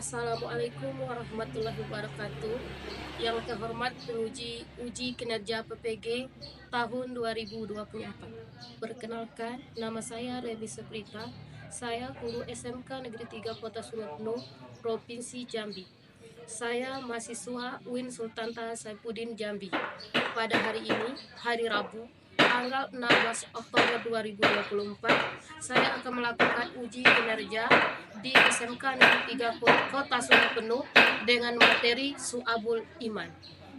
Assalamualaikum warahmatullahi wabarakatuh. Yang terhormat penguji uji kinerja PPG tahun 2024. Perkenalkan, nama saya Revi Seprita. Saya guru SMK Negeri 3 Kota Suratno, Provinsi Jambi. Saya mahasiswa UIN Sultan Taha Saifuddin Jambi. Pada hari ini, hari Rabu, tanggal 16 Oktober 2024, saya akan melakukan uji kinerja di SMK Negeri 3 Kota Suratno dengan materi Su'abul Iman.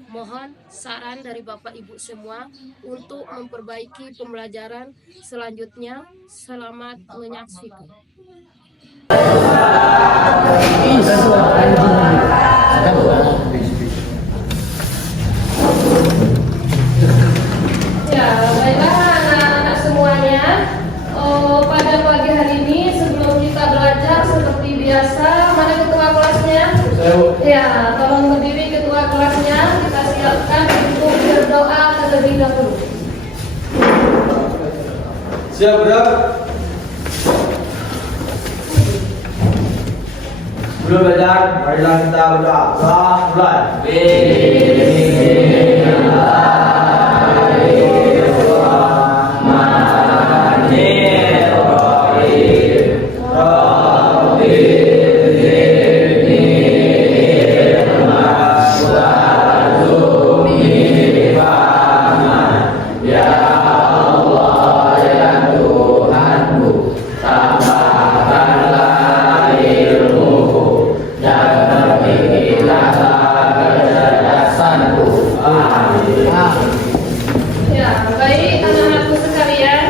Mohon saran dari Bapak Ibu semua untuk memperbaiki pembelajaran selanjutnya. Selamat menyaksikan. Ya, baiklah anak-anak semuanya. Pada pagi hari ini sebelum kita belajar seperti biasa, mana ketua kelasnya? Ya, tolong berdiri ketua kelasnya. Kita siapkan untuk berdoa terlebih dahulu. Siap, Bro. Sebelum belajar, marilah kita berdoa. Mulai. Ya, baik anak-anakku sekalian.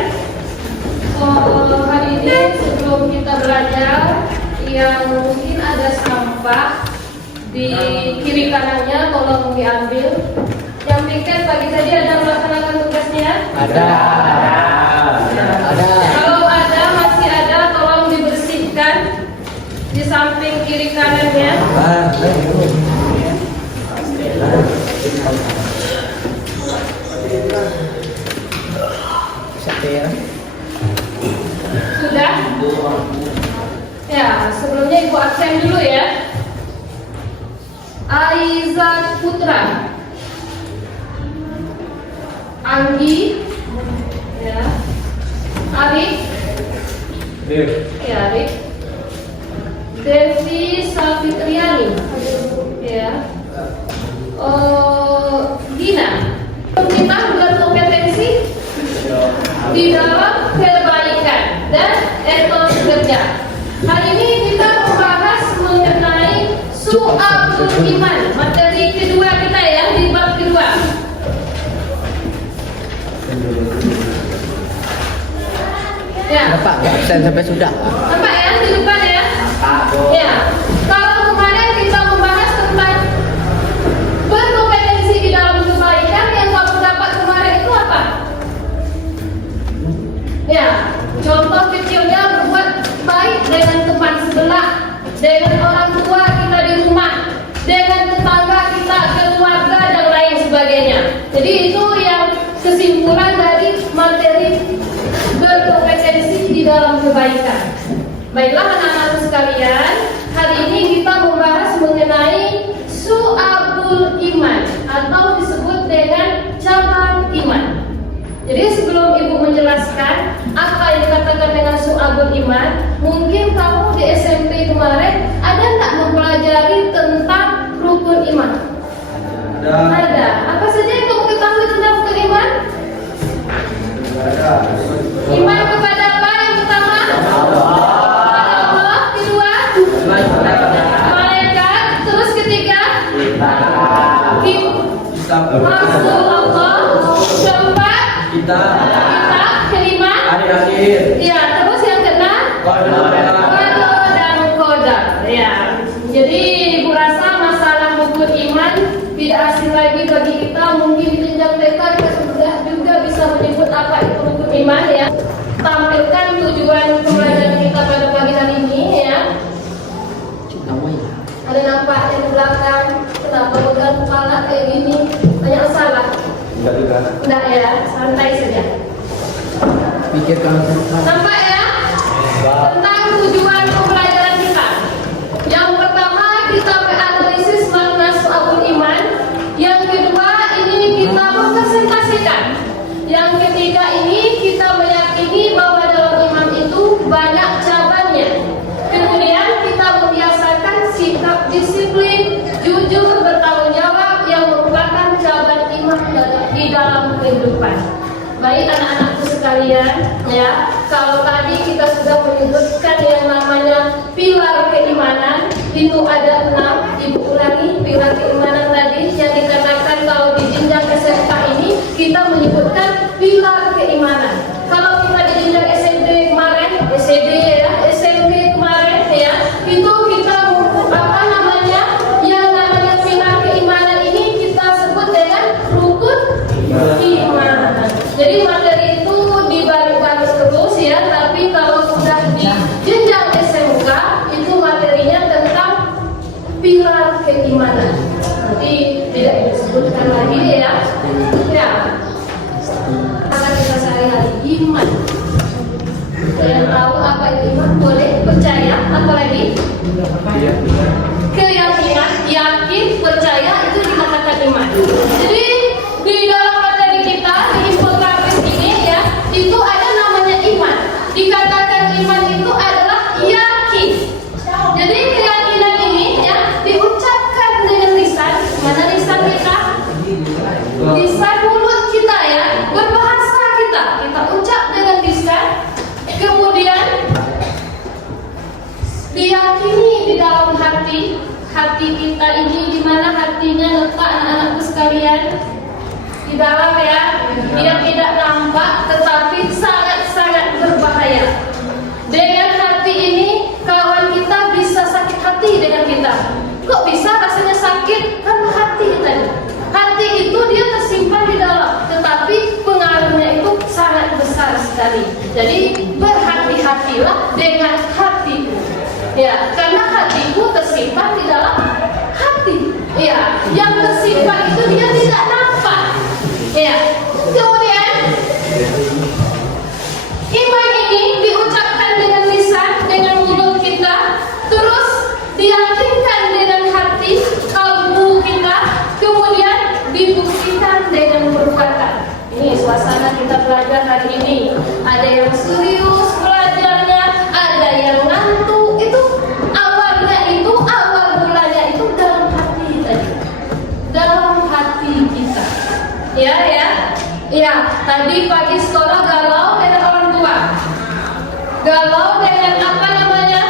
Hari ini sebelum kita belajar, yang mungkin ada sampah di kiri kanannya, tolong diambil. Yang pikir pagi tadi ada melaksanakan tugasnya? Ada. Kalau ada, masih ada, tolong dibersihkan di samping kiri kanannya. Sudah? Ya, sebelumnya Ibu absen dulu ya. Aizat Putra, Anggi, ya, Arif, ya Arif, Devi Safitriani, ya, Gina. Kita berkompetensi di dalam kebaikan dan etos kerja. Hari ini kita membahas mengenai Su'abul Iman, materi kedua kita ya, di bab kedua. Ya. Bapak absen sampai sudah. Nampak ya di depan ya? Ya. Kalau kemarin kita membahas tentang berkompetensi di dalam kebaikan, yang kamu dapat kemarin itu apa? Ya, contoh kecilnya berbuat baik dengan teman sebelah, dengan orang tua kita di rumah, dengan tetangga kita, keluarga dan lain sebagainya. Jadi itu yang kesimpulan dari materi berkompetensi di dalam kebaikan. Baiklah anak-anak sekalian, hari ini kita membahas mengenai Su'abul Iman atau disebut dengan cabang iman. Jadi sebelum Ibu menjelaskan apa yang dikatakan dengan Su'abul Iman, mungkin kamu di SMP kemarin ada nggak mempelajari tentang rukun iman? Ada. Apa saja yang kamu ketahui tentang rukun iman? Iman kepada apa yang pertama? Kepada Allah. Kedua, malaikat. Terus ketiga, Rasulullah. Keempat, kita. Kelima, ya. Terus yang keenam, qada dan qadar. Ya. Jadi Ibu rasa masalah rukun iman tidak asing lagi bagi kita. Mungkin di jenjang TK kita sudah juga bisa menyebut apa itu rukun iman ya. Tampilkan tujuan pembelajaran kita pada pagi hari ini ya. Ada nampak yang di belakang, kenapa pegang kepala kayak gini? Banyak salah? Enggak ya, santai saja. Pikirkan. Nampak ya? Tentang tujuan pembelajaran kita. Yang pertama kehidupan. Baik anak-anakku sekalian, ya, kalau tadi kita sudah menyebutkan yang namanya pilar keimanan, itu ada 6. Ibu ulangi pilar keimanan tadi yang dikatakan kalau di jenjang SMK ini kita menyebutkan pilar keimanan. Kalau kita di jenjang SMP kemarin, SMP kemarin ya, itu kita apa namanya yang namanya pilar keimanan ini kita sebut dengan rukun iman. Jadi materi itu dibalik-balik terus ya, tapi kalau sudah di jenjang SMK itu materinya tentang pilar keimanan. Nanti tidak disebutkan lagi ya. Ya. Karena kita sehari-hari iman. Yang tahu apa itu iman boleh percaya, apalagi keyakinan, yakin, percaya itu dikatakan iman. Jadi di dalam materi kita di infografis ini ya, itu ada namanya iman. Dikatakan iman itu adalah yakin. Jadi keyakinan ini ya diucapkan dengan lisan. Mana lisan kita? Lisan mulut kita ya, berbahasa kita ucap dengan lisan. Kemudian diyakini di dalam hati kita ini, di mana hatinya letak anak-anakku sekalian, di dalam ya, dia tidak nampak tetapi sangat-sangat berbahaya. Dengan hati ini kawan kita bisa sakit hati dengan kita. Kok bisa rasanya sakit? Karena hati tadi. Hati itu dia tersimpan di dalam, tetapi pengaruhnya itu sangat besar sekali. Jadi berhati-hatilah dengan hatiku. Ya, karena hatiku tersimpan di dalam hati. Ya, yang tersimpan itu dia tidak nampak. Ya, kemudian iman ini diucapkan dengan lisan, dengan mulut kita, terus diyakinkan dengan hati, kalbu kita, kemudian dibuktikan dengan perbuatan. Ini suasana kita belajar hari ini. Ada yang serius belajarnya, ada yang ngantuk. Itu awal mulanya itu dalam hati tadi, dalam hati kita. Ya. Tadi pagi sekolah galau dengan orang tua, galau dengan apa namanya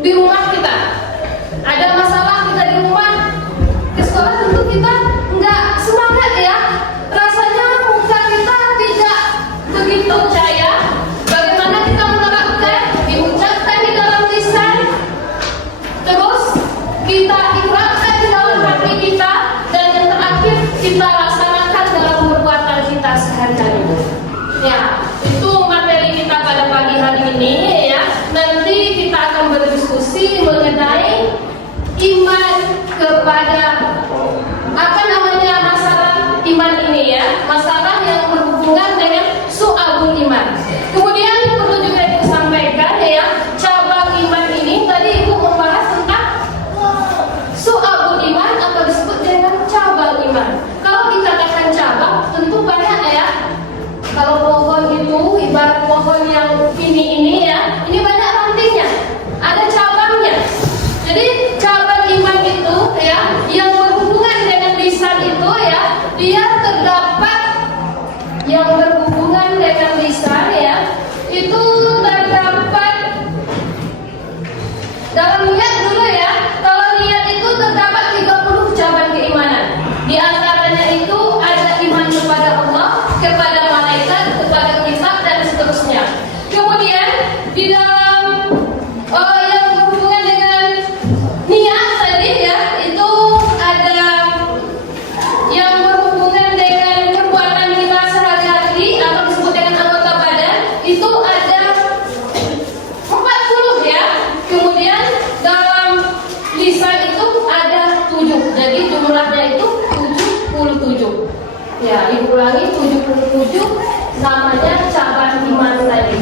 di rumah kita. Ada masalah kita di rumah, ke sekolah tentu kita nggak semangat ya. Rasanya muka kita tidak begitu percaya. Bagaimana kita menerapkan? Diucapkan di dalam lisan, terus kita ikrarkan di dalam hati kita, dan yang terakhir kita laksanakan dalam perbuatan kita sehari-hari. Ya, itu materi kita pada pagi hari ini ya. Nanti kita akan berdiskusi mengenai iman kepada apa namanya masalah iman ini ya, masalah yang berhubungan dengan su'abul iman. Kemudian perlu juga Ibu sampaikan ya, cabang iman ini tadi Ibu membahas tentang su'abul iman atau disebut dengan cabang iman. Kalau dikatakan cabang tentu banyak ya. Kalau pohon itu ibarat pohon yang ini ya, ini banyak rantingnya, ada cabangnya. Jadi cabang iman itu ya, yang berhubungan dengan lisan itu ya, dia terdapat yang berhubungan dengan lisan ya, itu terdapat dalam niat dulu ya. Kalau niat itu terdapat 30 cabang keimanan. Di antaranya itu ada iman kepada Allah, kepada malaikat, kepada kitab dan seterusnya. Kemudian di dalam yang berhubungan dengan niat tadi ya, itu ada yang berhubungan dengan perbuatan kita sehari-hari atau disebut dengan anggota badan, itu ada 40 ya. Kemudian dalam lisan itu ada 7. Jadi jumlahnya itu 77. Ya, Ibu ulangi 77 namanya cabang iman tadi.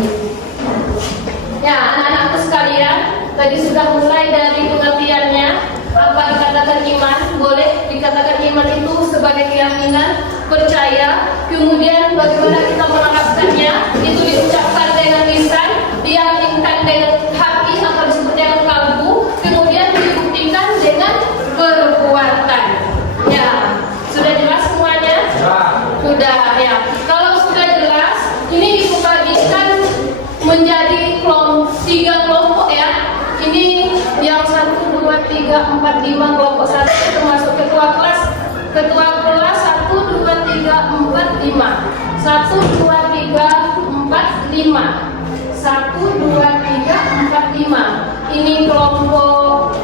Ya, anak-anakku sekalian, tadi sudah mulai dari pengertiannya. Apa dikatakan iman? Boleh dikatakan iman itu sebagai keyakinan, percaya. Kemudian bagaimana kita menerapkannya? Itu diucapkan dengan lisan, diyakinkan dengan hati atau disebut dengan kalbu, kemudian dibuktikan dengan perbuatan. Ya, sudah jelas semuanya? 3, 4, 5 kelompok 1 termasuk ketua kelas. Ketua kelas 1, 2, 3, 4, 5. 1, 2, 3, 4, 5. 1, 2, 3, 4, 5. Ini kelompok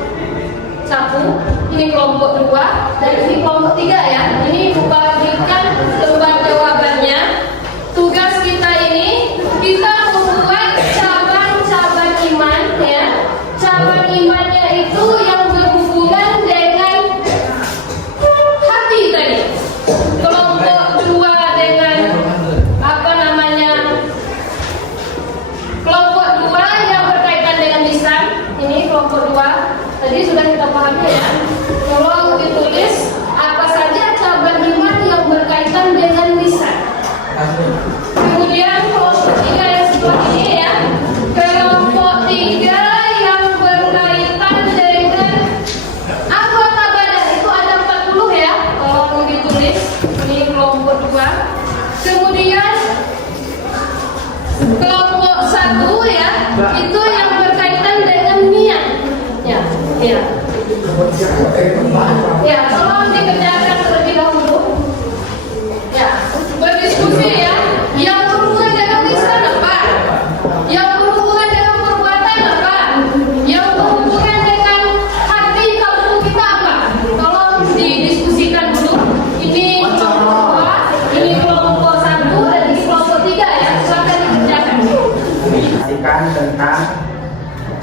1, ini kelompok 2, dan ini kelompok 3 ya. Ini dibagikan lembar jawabannya. Tugas kita ini, kita membuat cabang-cabang iman ya. Cabang imannya itu yang berhubungan dengan hati tadi. Kelompok 2 dengan apa namanya? Kelompok 2 yang berkaitan dengan lisan. Ini kelompok 2. Tadi sudah kita pahami ya. Tolong ditulis apa saja cabang iman yang berkaitan dengan lisan. Kemudian kelompok 3 yang sebelah ini ya. Kelompok 3 yang berkaitan dengan anggota badan itu ada 40 ya. Tolong ditulis. Ini kelompok 2. Kemudian kelompok 1 ya, itu yang berkaitan dengan niat. Ya, ya. Ya, tolong dikerjakan terlebih dahulu. Ya, berdiskusi ya. Yang berhubungan dengan lisan apa? Yang berhubungan dengan perbuatan apa? Yang berhubungan dengan hati kalbu kita apa? Tolong didiskusikan dulu. Ini kelompok 2, ini kelompok 1, dan ini kelompok 3 ya. Silakan dikerjakan. Menyaksikan tentang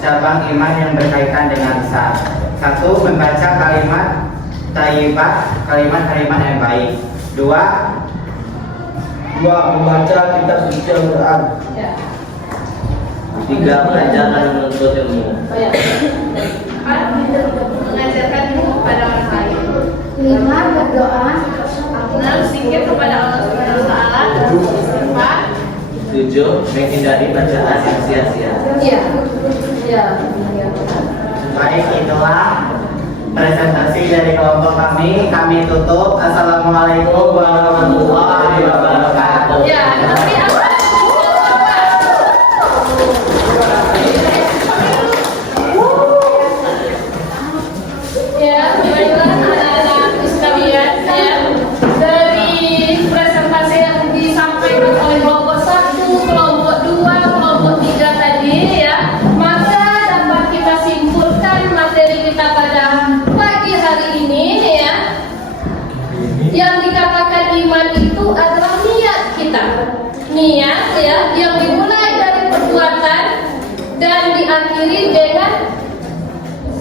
cabang iman yang berkaitan dengan lisan. 1. Membaca kalimat thayyibah, kalimat-kalimat yang baik. 2. 2. Membaca kitab suci Al-Quran. Ya. 3. Belajar dan menuntut ilmu. Oh ya. Mengajarkan ilmu kepada orang lain. 5. Berdoa. 6. Zikir kepada Allah Subhanahu wa taala. 7. Menghindari bacaan yang sia-sia. Iya. Iya. Baik, itulah presentasi dari kelompok kami. Kami tutup. Assalamualaikum warahmatullahi wabarakatuh. Ya, tapi apa? Ya, baiklah anak-anak sekalian ya. Dari presentasi yang disampaikan oleh kelompok 1, kelompok 2, kelompok 3 tadi ya, maka dapat kita simpulkan materi kita pada pagi hari ini ya. Yang dikatakan iman itu adalah niat kita. Niat ya, yang dimulai dari perbuatan dan diakhiri dengan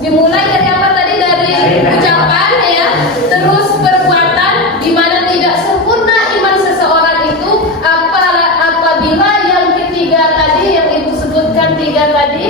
dimulai dari apa tadi? Dari ucapan ya, terus perbuatan, di mana tidak sempurna iman seseorang itu apabila yang ketiga tadi yang ibu sebutkan 3 tadi.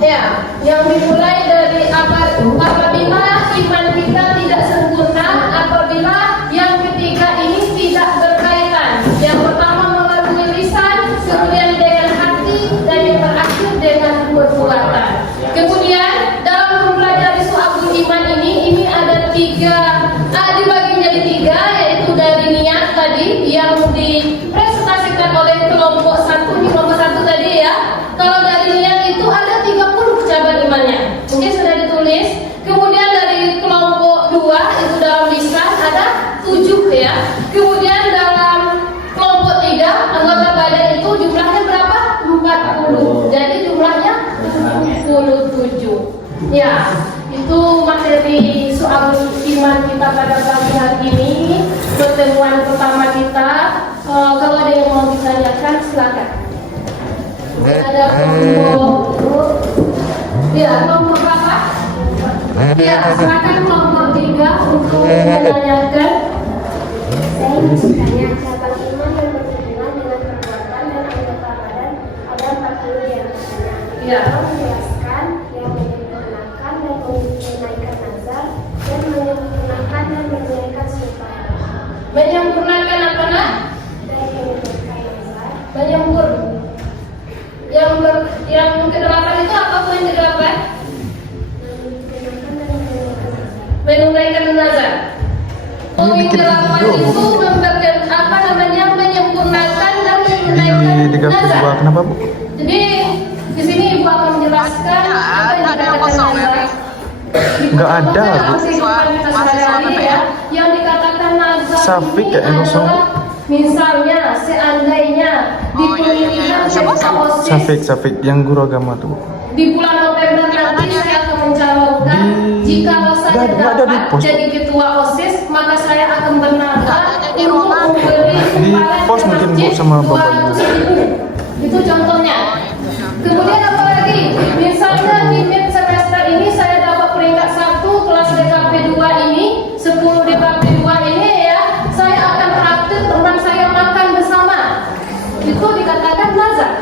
Ya, yang dimulai dari apabila iman kita tidak sempurna, apabila yang ketiga ini tidak berkaitan. Yang pertama melalui lisan, kemudian dengan hati, dan yang terakhir dengan perbuatan. Kemudian dalam mempelajari su'abul iman ini ada 3, dibagi menjadi 3, yaitu dari niat tadi yang dipresentasikan oleh kelompok 1, ini kelompok 1 tadi ya. Kalau dari niat itu ada 30 cabang imannya. Mungkin sudah ditulis. Kemudian dari kelompok 2 itu dalam lisan ada 7 ya. Kemudian dalam kelompok 3 anggota badan itu jumlahnya berapa? 40. Jadi jumlahnya 77. Ya, itu materi soal iman kita pada pagi hari ini. Pertemuan pertama kita. Kalau ada yang mau ditanyakan silakan. Ada kelompok, ya kelompok berapa? Ya, silakan kelompok 3 untuk menanyakan. Saya ingin bertanya, cabang iman yang berhubungan dengan perbuatan dan anggota badan ada 40 yang bertanya. Ya. Tolong menjelaskan yang menyempurnakan dan menunaikan nazar dan menyempurnakan dan menunaikan sumpah. Menyempurnakan apa nak? Dan menunaikan nazar. Menyempur. Yang kedelapan itu apa poin kedelapan? Menyempurnakan dan menunaikan nazar. Menunaikan nazar. bikin penyerapan video. itu menyempurnakan dan menunaikan Di 32 nazar. kenapa Bu? Jadi di sini Ibu akan menjelaskan apa yang dikatakan nazar. Nggak ada, Bu. Kehidupan kita sehari-hari ya. Yang dikatakan nazar Safik ini kayak kosong. adalah misalnya seandainya di pemilihan ketua OSIS Safik yang guru agama tuh. di bulan November nanti saya akan mencalonkan jika saya nggak ada di dapat pos. jadi ketua OSIS maka saya akan bernazar untuk memberi Di pos mungkin, Bu, sama Bapak Ibu. 200.000. Itu contohnya. Kemudian apa lagi? Misalnya di mid semester ini saya dapat peringkat 1 kelas DKP 2 ini 10 DKP 2 ini ya saya akan traktir teman saya makan bersama. Itu dikatakan nazar.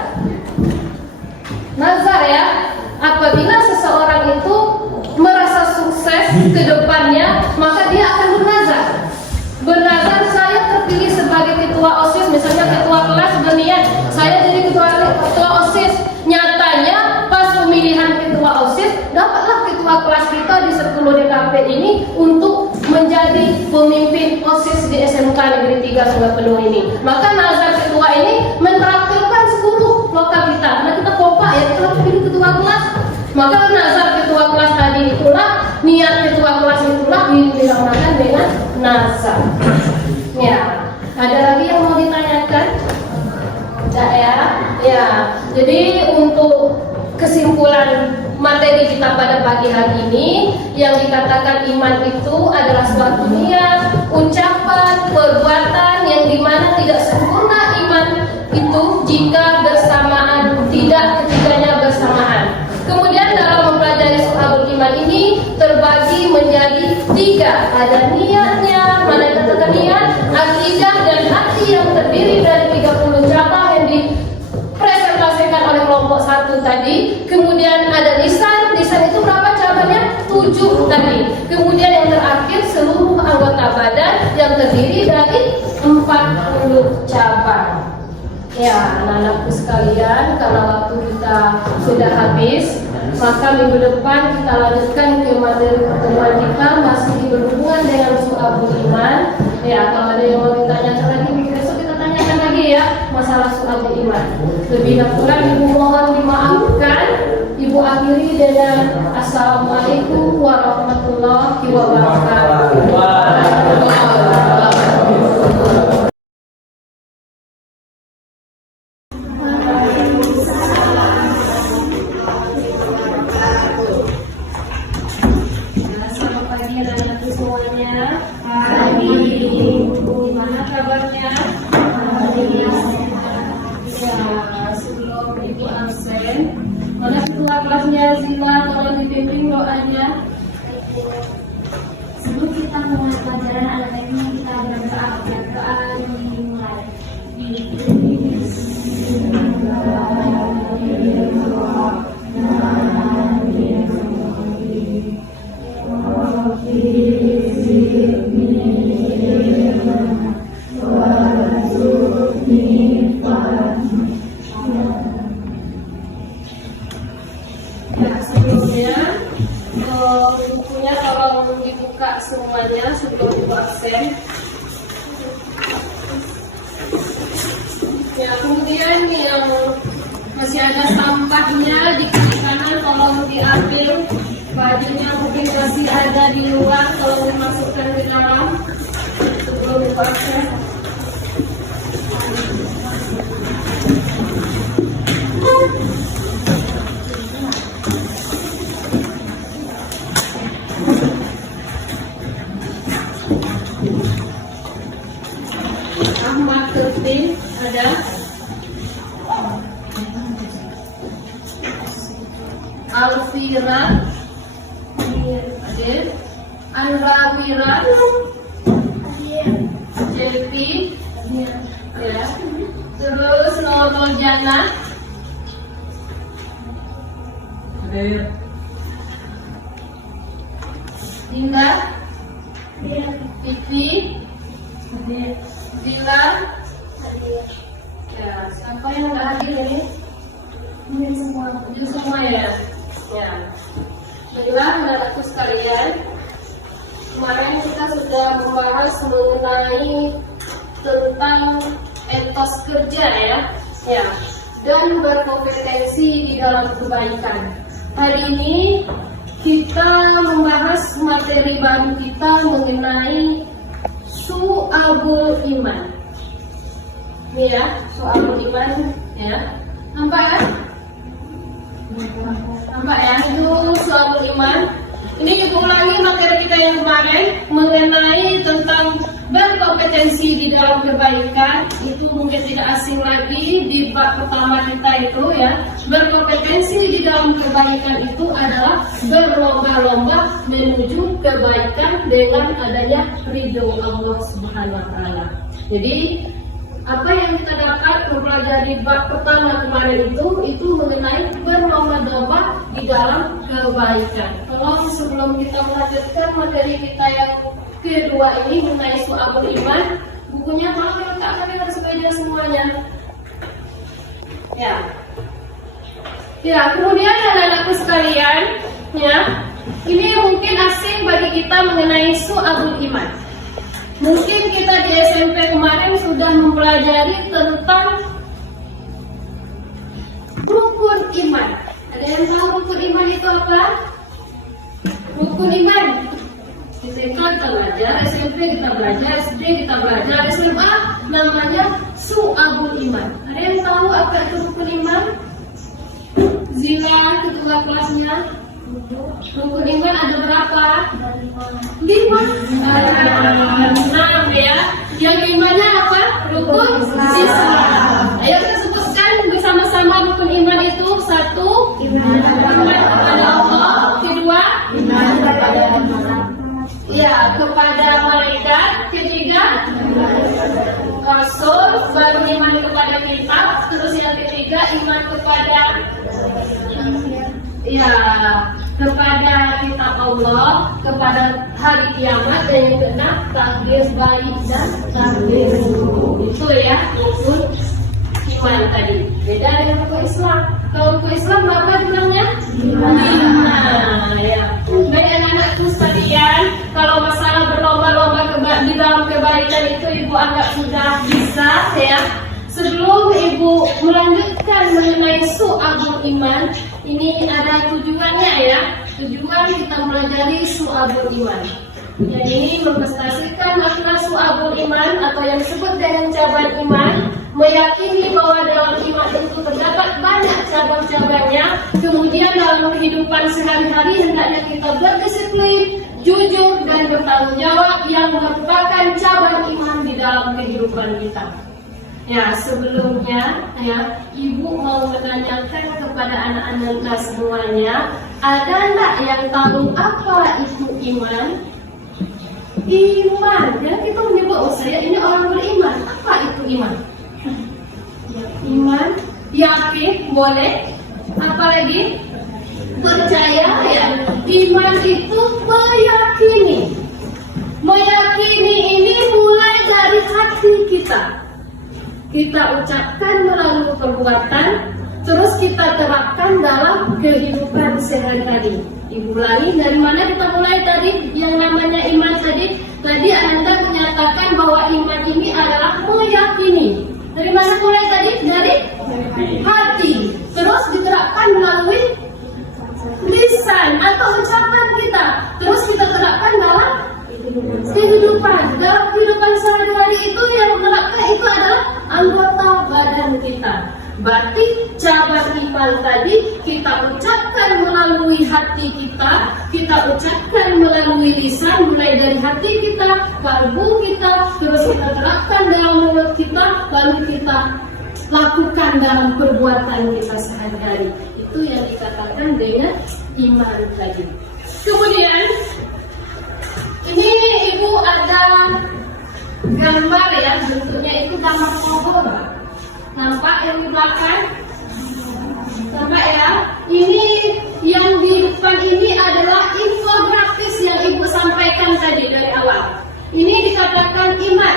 Nazar ya, apabila seseorang itu merasa sukses ke depannya, maka dia akan bernazar. Bernazar saya terpilih sebagai ketua OSIS, misalnya ketua kelas berniat saya jadi ketua OSIS. Nyatanya pas pemilihan ketua OSIS, dapatlah ketua kelas kita di 10 DKP ini untuk menjadi pemimpin OSIS di SMK Negeri 3 Sungai Penuh ini. Maka nazar ketua ini mentraktirkan 10 lokal kita. Nah kita kompak ya, kita pilih ketua kelas. Maka nazar ketua kelas tadi itulah, niat ketua kelas itulah dinamakan dengan nazar. Ya, ada lagi yang mau ditanyakan? Tidak ya? Ya, jadi untuk kesimpulan materi kita pada pagi hari ini, yang dikatakan iman itu adalah suatu niat, ucapan, perbuatan yang dimana tidak sempurna iman itu jika bersamaan, tidak ketiganya bersamaan. Kemudian dalam mempelajari Syu'abul Iman ini terbagi menjadi 3. Ada niatnya, mana yang katakan niat, akidah dan hati yang terdiri dari 30 cabang yang dipresentasikan oleh kelompok 1 tadi. Kemudian ada lisan itu berapa cabangnya? 7 tadi. Kemudian yang terakhir seluruh anggota badan yang terdiri dari 40 cabang. Ya, anak-anakku sekalian, karena waktu kita sudah habis, maka minggu depan kita lanjutkan ke materi pertemuan kita masih berhubungan dengan Syu'abul Iman. Ya, kalau ada yang mau ditanyakan lagi, besok kita tanyakan lagi ya masalah Syu'abul Iman. Lebih dan kurang Ibu mohon dimaafkan. Ibu akhiri dengan Assalamualaikum warahmatullahi wabarakatuh. Gimana kabarnya? Ya, sebelum Ibu absen, mana ketua kelasnya Zila, tolong dibimbing doanya. Sebelum kita mulai pelajaran, ada baiknya kita berdoa. Doa dimulai. Ya, sebelumnya bukunya tolong dibuka semuanya sebelum Ibu absen. Ya, kemudian yang masih ada sampahnya di kiri kanan tolong diambil. Bajunya mungkin masih ada di luar, tolong dimasukkan ke dalam sebelum Ibu absen. Ahmad Tertib ada. Alfira hadir. Anrawira Jelpi ya. Terus Nurul Jannah Dinda Ivi Dilan ya. Siapa yang nggak hadir ini? Hadir semua ya. Ya. Baiklah, anak-anakku sekalian, kemarin kita sudah membahas mengenai tentang etos kerja ya, dan berkompetensi di dalam kebaikan. Hari ini kita membahas materi baru kita mengenai su'abul iman. Ini ya, su'abul iman ya. Nampak ya? Nampak ya, itu su'abul iman. Ini kita ulangi materi kita yang kemarin mengenai tentang berkompetensi di dalam kebaikan. Itu mungkin tidak asing lagi di bab pertama kita itu ya. Berkompetensi di dalam kebaikan itu adalah berlomba-lomba menuju kebaikan dengan adanya ridho Allah Subhanahu wa taala. Jadi apa yang kita dapat mempelajari bab pertama kemarin itu mengenai berlomba-lomba di dalam kebaikan. Kalau sebelum kita melanjutkan materi kita yang kedua ini mengenai su'abul iman, bukunya maaf lengkap tapi harus belajar semuanya. Ya, kemudian anak-anakku sekalian, ya, ini mungkin asing bagi kita mengenai su'abul iman. Mungkin kita di SMP kemarin sudah mempelajari tentang rukun iman. Ada yang tahu rukun iman itu apa? Rukun iman. Di TK kita belajar, SMP kita belajar, SD kita belajar, SMA namanya su'abul iman. Ada yang tahu apa itu rukun iman? Zila, ketua kelasnya. Rukun iman ada berapa? 5. 6 ya. Yang 5-nya apa? Rukun Islam. Ayo kita sebutkan bersama-sama rukun iman itu. 1, iman kepada Allah. 2, iman kepada ya, kepada malaikat. 3, Rasul. Baru iman kepada kitab. Terus yang ketiga iman kepada kepada kitab Allah, kepada hari kiamat, dan yang keenam takdir baik dan takdir buruk. Itu ya rukun iman tadi. Beda dengan rukun Islam. Kalau rukun Islam berapa jumlahnya? 5. Ya. Baik anak-anakku sekalian, kalau masalah berlomba-lomba di dalam kebaikan itu ibu anggap sudah bisa ya. Sebelum ibu melanjutkan mengenai su'abul iman, ini ada tujuannya ya. Tujuan kita mempelajari su'abul iman. Yang ini mempresentasikan makna su'abul iman atau yang disebut dengan cabang iman, meyakini bahwa dalam iman itu terdapat banyak cabang-cabangnya. Kemudian dalam kehidupan sehari-hari hendaknya kita berdisiplin, jujur dan bertanggung jawab yang merupakan cabang iman di dalam kehidupan kita. Ya, sebelumnya ya, ibu mau menanyakan kepada anak-anak semuanya, ada enggak yang tahu apa itu iman? Iman, ya kita menyebut saya ini orang beriman. Apa itu iman? Iman, yakin, boleh. Apalagi percaya ya. Iman itu meyakini. Meyakini ini mulai dari hati kita. Kita ucapkan melalui perbuatan, terus kita terapkan dalam kehidupan sehari-hari. Ibu ulangi, dari mana kita mulai tadi? Yang namanya iman tadi Anda menyatakan bahwa iman ini adalah meyakini. Dari mana mulai tadi? Dari hati. Terus diterapkan melalui lisan atau ucapan kita. Terus kita terapkan dalam kehidupan. Dalam kehidupan sehari-hari itu yang menerapkan itu adalah anggota badan kita. Berarti cabang iman tadi kita ucapkan melalui hati kita ucapkan melalui lisan, mulai dari hati kita, kalbu kita, terus kita terapkan dalam mulut kita, lalu kita lakukan dalam perbuatan kita sehari-hari. Itu yang dikatakan dengan iman tadi. Kemudian ini ibu ada gambar ya, bentuknya itu gambar pohon. Nampak yang di belakang? Nampak ya? Ini yang di depan ini adalah infografis yang ibu sampaikan tadi dari awal. Ini dikatakan iman.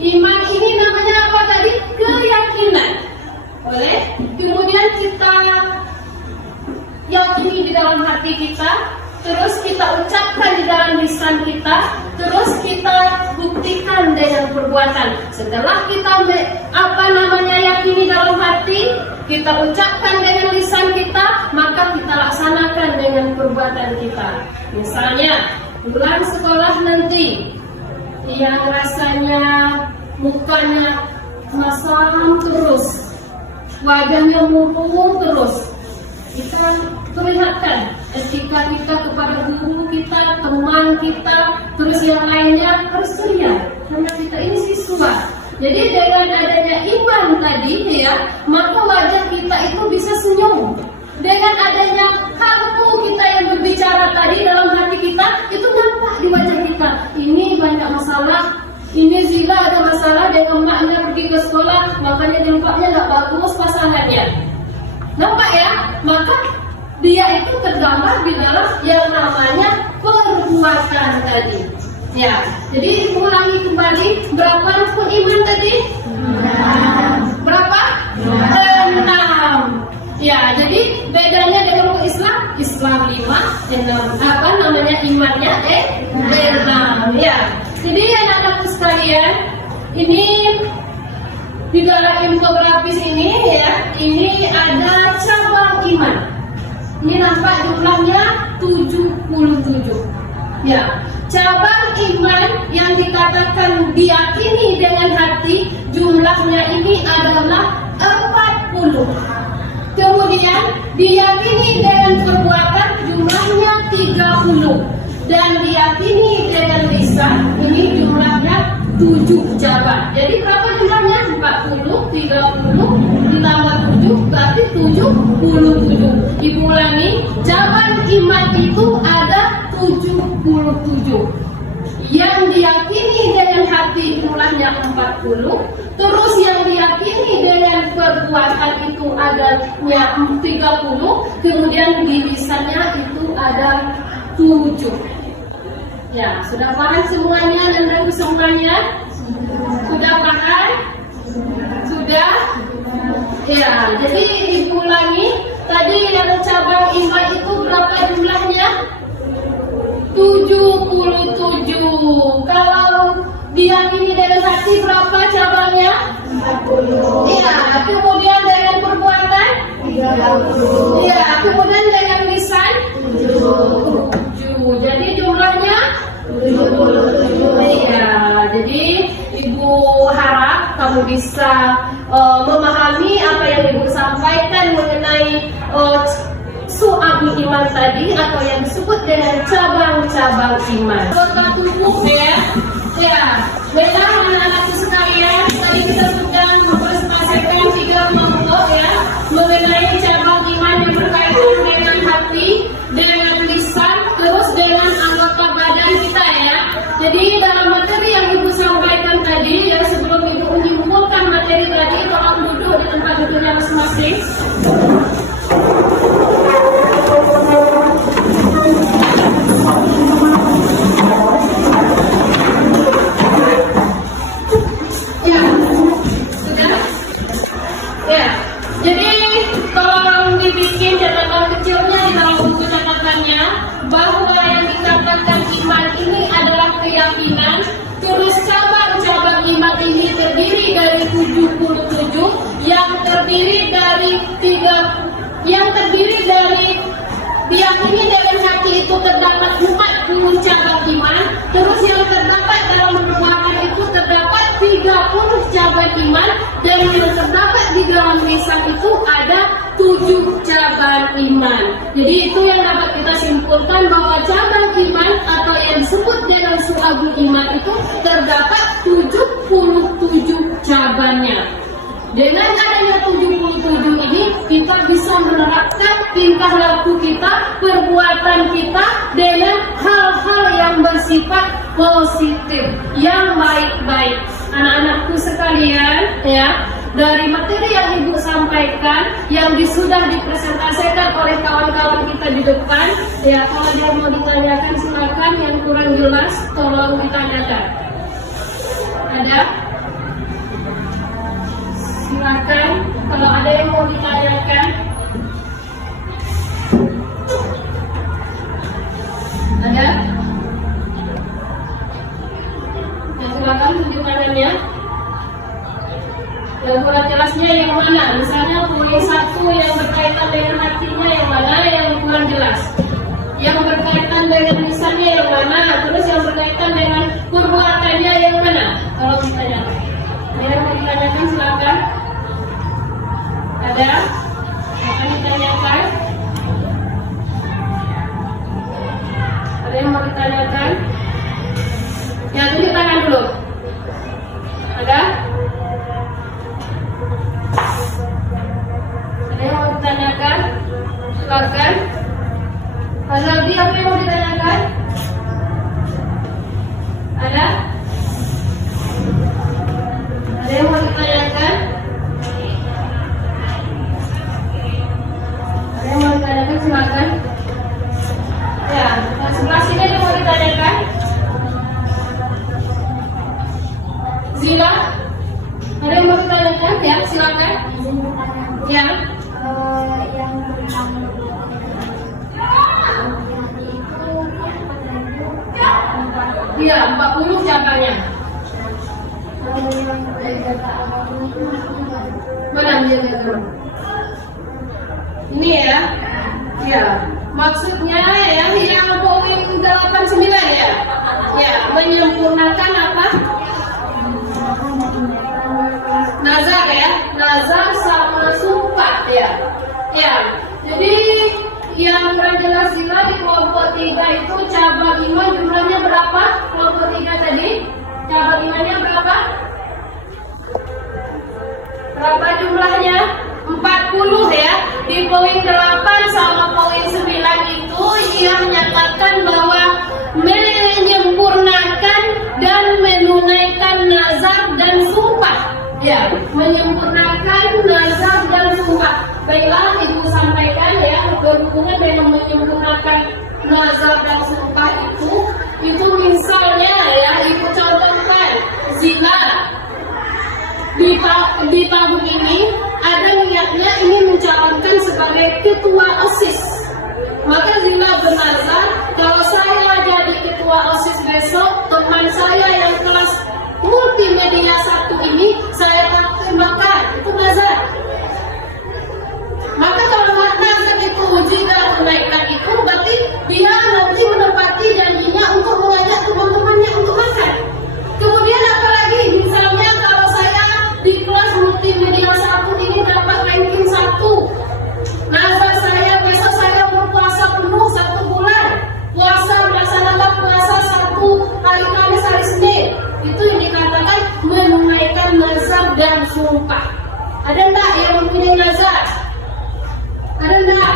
Iman ini namanya apa tadi? Keyakinan. Boleh? Kemudian kita yakini di dalam hati kita, terus kita ucapkan di dalam lisan kita, terus kita buktikan dengan perbuatan. Setelah kita yakini dalam hati, kita ucapkan dengan lisan kita, maka kita laksanakan dengan perbuatan kita. Misalnya, pulang sekolah nanti, yang rasanya mukanya masam terus, wajahnya murung terus, kita perlihatkan etika kita kepada guru kita, teman kita, terus yang lainnya harus ceria, karena kita ini siswa. Jadi dengan adanya iman tadi ya, maka wajah kita itu bisa senyum. Dengan adanya kalbu kita yang berbicara tadi dalam hati kita, itu nampak di wajah kita. Ini banyak masalah, ini Zila ada masalah dengan maknya pergi ke sekolah, makanya nampaknya nggak bagus pasangannya. Nampak ya? Maka dia itu tergambar di dalam yang namanya perbuatan tadi. Ya, jadi ulangi kembali, berapa rukun iman tadi? 6. Berapa? 6. Ya, jadi bedanya dengan rukun Islam 5, 6. Apa namanya imannya? 6. Ya. Jadi anak-anakku sekalian, ini di dalam infografis ini ya, ini ada cabang iman. Ini nampak jumlahnya 77. Ya, cabang iman yang dikatakan diyakini dengan hati, jumlahnya ini adalah 40. Kemudian diyakini dengan perbuatan, jumlahnya 30. Dan diyakini dengan lisan, ini jumlahnya 7 cabang. Jadi berapa jumlahnya? 40, 30, ditambah 7, berarti 77. Ibu ulangi, cabang iman itu ada 77. Yang diyakini dengan hati jumlahnya 40, terus yang diyakini dengan perbuatan itu adanya 30, kemudian di lisannya itu ada 7. Ya, sudah paham semuanya dan semuanya? Sudah paham? Sudah? Ya, jadi ibu ulangi, tadi yang cabang iman itu berapa jumlahnya? 77. Kalau diyakini dengan hati berapa cabangnya? 40. Iya, kemudian dengan perbuatan? 30. Iya, kemudian dengan lisan? 7. Jadi jumlahnya 77. Iya, jadi ibu harap kamu bisa memahami apa yang ibu sampaikan mengenai su'abul iman tadi, atau yang disebut dengan cabang-cabang iman. Kota tubuh ya, baiklah anak-anakku sekalian, tadi kita sudah mempresentasikan 3 kelompok ya, mengenai cabang iman yang berkaitan dengan hati, dengan lisan, terus dengan anggota badan kita ya. Jadi dalam materi yang ibu sampaikan tadi ya, sebelum ibu menyimpulkan materi tadi, tolong duduk di tempat duduknya masing-masing. Bahwa yang dikatakan iman ini adalah keyakinan, terus cabang-cabang iman ini terdiri dari 77, yang terdiri dari diyakini dengan hati itu terdapat 40 cabang iman, terus yang terdapat dalam perbuatan itu terdapat 30 cabang iman, dan yang terdapat di dalam lisan itu ada 7 cabang iman. Jadi itu yang dapat kita simpulkan, bahwa cabang iman atau yang disebut dengan su'abul iman itu terdapat 77 cabangnya. Dengan adanya 77 ini, kita bisa menerapkan tingkah laku kita, perbuatan kita dengan hal-hal yang bersifat positif, yang baik-baik. Anak-anakku sekalian ya, dari materi yang ibu sampaikan, yang sudah dipresentasikan oleh kawan-kawan kita di depan ya, kalau dia mau ditanyakan silakan, yang kurang jelas tolong ditanyakan. Ada? Silakan kalau ada yang mau ditanyakan. Yang berkaitan dengan misalnya yang mana? Terus yang berkaitan dengan perbuatannya yang mana? Kalau ditanyakan. Ada yang mau ditanyakan silakan. Ada? Akan ditanyakan? Ada yang mau ditanyakan? Ya, tunjuk tangan dulu. Ada? Ada yang mau ditanyakan? Silakan. Ada lagi apa yang mau ditanyakan? Ada? Ada yang mau ditanyakan? Ada yang mau ditanyakan? Silakan. Ya, sebelah sini ada yang mau ditanyakan? Zila? Ada yang mau ditanyakan? Ya, silakan. Ya. Yang Iya, 40 cabangnya. Mana dia? Ini ya. Ya, maksudnya ya yang poin 89 ya. Ya, menyempurnakan apa? Nazar ya. Nazar sama sumpah ya. Ya. Jadi yang Raja Sila di kelompok 3 itu cabang iman jumlahnya berapa? Kelompok 3 tadi cabang imannya berapa? Berapa jumlahnya? 40 ya. Di poin 8 sama poin 9 itu ia menyatakan bahwa menyempurnakan dan menunaikan nazar dan sumpah. Ya, menyempurnakan nazar dan sumpah. Baiklah, Ibu sampaikan ya berhubungan dengan menyempurnakan nazar dan sumpah itu misalnya ya Ibu contohkan zina di tahun ini ada niatnya ingin mencalonkan sebagai ketua OSIS, maka zina bernazar kalau saya jadi ketua OSIS besok teman saya yang kelas multimedia 1 ini saya tambahkan itu nazar. Maka kalau nazar itu jika menaikkan itu berarti dia nanti menepati janjinya untuk mengajak teman-temannya untuk makan. Kemudian apalagi misalnya kalau saya di kelas multimedia 1 ini dapat ranking 1, nazar saya besok saya berpuasa penuh 1 bulan, melaksanakan puasa 1 hari Kamis hari Senin. Itu yang dikatakan menunaikan nazar dan sumpah. Ada enggak yang mempunyai nazar? Ada enggak?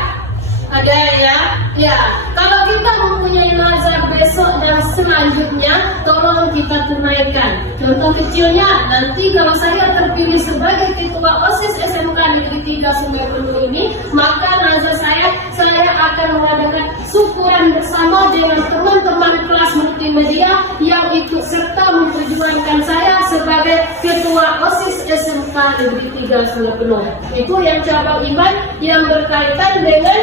Ada ya? Ya. Kalau kita mempunyai nazar besok dan selanjutnya, tolong kita tunaikan. Contoh kecilnya, nanti kalau saya terpilih sebagai ketua OSIS SMK Negeri 3 Sungai Penuh ini, maka nazar saya akan mengadakan syukuran bersama dengan teman-teman kelas multimedia yang ikut serta memperjuangkan saya sebagai ketua OSIS SMK Negeri 3 Sungai Penuh. Itu yang cabang iman yang berkaitan dengan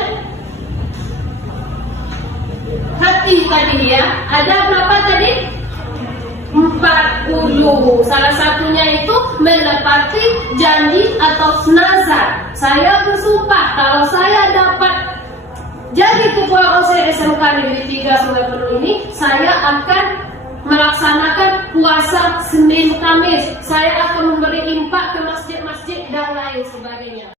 hati tadi ya. Ada berapa tadi? 40. Salah satunya itu menepati janji atau nazar. Saya bersumpah kalau saya dapat jadi ketua OSIS SMK Negeri 3 Sungai Penuh ini, saya akan melaksanakan puasa Senin Kamis. Saya akan memberi infak ke masjid-masjid dan lain sebagainya.